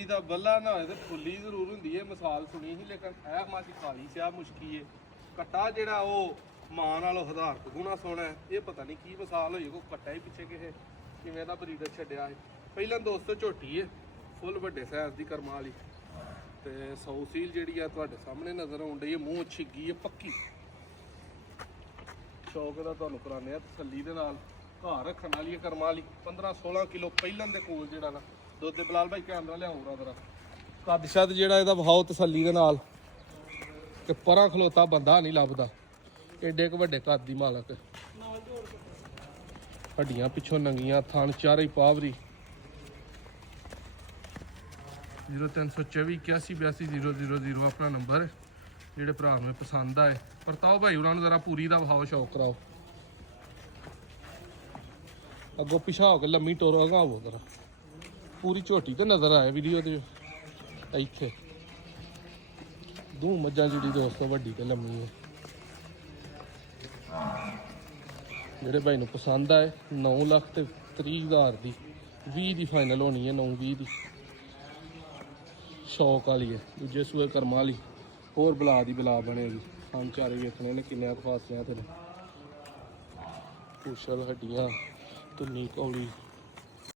ਫੁੱਲੀ ਦਾ ਬੱਲਾ ਨਾ ਹੋਏ ਤੇ ਫੁੱਲੀ ਜ਼ਰੂਰ ਹੁੰਦੀ ਹੈ। ਮਿਸਾਲ ਸੁਣੀ ਸੀ ਲੇਕਿਨ ਇਹ ਮਾਜੀ ਕਾਲੀ ਸਿਆ ਮੁਸ਼ਕੀ ਹੈ। ਕੱਟਾ ਜਿਹੜਾ ਉਹ ਮਾਂ ਨਾਲੋਂ 1000 ਗੁਣਾ ਸੋਹਣਾ ਹੈ। ਇਹ ਪਤਾ ਨਹੀਂ ਕੀ ਮਿਸਾਲ ਹੋਈ, ਕੋ ਕੱਟਾ ਹੀ ਪਿੱਛੇ ਕਿਸੇ ਕਿਵੇਂ ਦਾ ਬਰੀਡਰ ਛੱਡਿਆ ਹੈ। ਪਹਿਲਾਂ ਦੋਸਤੋ ਝੋਟੀ ਹੈ ਫੁੱਲ ਵੱਡੇ ਸਾਈਜ਼ ਦੀ ਕਰਮਾਂ ਵਾਲੀ ਤੇ 100 ਸੀਲ ਜਿਹੜੀ ਆ ਤੁਹਾਡੇ ਸਾਹਮਣੇ ਨਜ਼ਰ ਆਉਣ ਡਈ ਹੈ। ਮੂੰਹ ਛਿੱਗੀ ਹੈ ਪੱਕੀ। ਸ਼ੌਕ ਦਾ ਤੁਹਾਨੂੰ ਕਰਾਉਂਦੇ ਆ ਤਸੱਲੀ ਦੇ ਨਾਲ। ਘਰ ਰੱਖਣ ਵਾਲੀ ਹੈ ਕਰਮਾਂ ਵਾਲੀ 15-16 ਕਿਲੋ ਪਹਿਲਾਂ ਦੇ ਕੋਲ ਜਿਹੜਾ ਨਾ ਦੁੱਧ ਦੇ। ਬਲਾਲ ਭਾਈ ਕੈਮਰਾ ਲਿਆਉ ਰਾ ਕੱਦ ਸ਼ੱਦ ਜਿਹੜਾ ਇਹਦਾ ਵਿਖਾਓ ਤਸੱਲੀ ਦੇ ਨਾਲ ਕਿ ਪਰਾਂ ਖਲੋਤਾ ਬੰਦਾ ਨਹੀਂ ਲੱਭਦਾ। ਏਡੇ ਕੁ ਵੱਡੇ ਕੱਦ ਦੀ ਮਾਲਕ, ਹੱਡੀਆਂ ਪਿੱਛੋਂ ਨੰਗੀਆਂ, ਥਣ ਚਾਰੇ ਹੀ ਪਾਵਰੀ। 0324 81820000 ਆਪਣਾ ਨੰਬਰ। ਜਿਹੜੇ ਭਰਾ ਨੂੰ ਪਸੰਦ ਆਏ ਪਰਤਾਓ ਭਾਈ ਉਹਨਾਂ ਨੂੰ ਜ਼ਰਾ ਪੂਰੀ ਦਾ ਵਿਖਾਓ, ਸ਼ੌਕ ਕਰਾਓ। ਅੱਗੋਂ ਪਿਛਾ ਹੋ ਕੇ ਲੰਮੀ ਟੋਰੋ ਹਗਾਵੋ ਜ਼ਰਾ, ਪੂਰੀ ਝੋਟੀ ਤੇ ਨਜ਼ਰ ਆਏ ਵੀਡੀਓ ਦੇ। ਇੱਥੇ ਦੋ ਮੱਝਾਂ ਜਿਹੜੀ ਦੋਸਤੋ ਵੱਡੀ ਤੇ ਲੰਮੀ ਹੈ। ਜਿਹੜੇ ਭਾਈ ਨੂੰ ਪਸੰਦ ਆਏ 9,30,000 ਦੀ 20 ਦੀ ਫਾਈਨਲ ਹੋਣੀ ਹੈ। 9-20 ਦੀ ਸ਼ੌਕ ਵਾਲੀ ਹੈ। ਦੂਜੇ ਸੂਏ ਕਰਮਾਂ ਵਾਲੀ ਹੋਰ ਬਲਾ ਦੀ ਬਲਾ ਬਣੇਗੀ। हम चारे ਵੇਖਣੇ ਨੇ ਕਿੰਨੇ ਕੁ ਫਾਸਿਆਂ ਤੇ ਨੇ। ਕੁਸ਼ਲ ਹੱਡੀਆਂ ਧੁੰਨੀ ਕੌਲੀ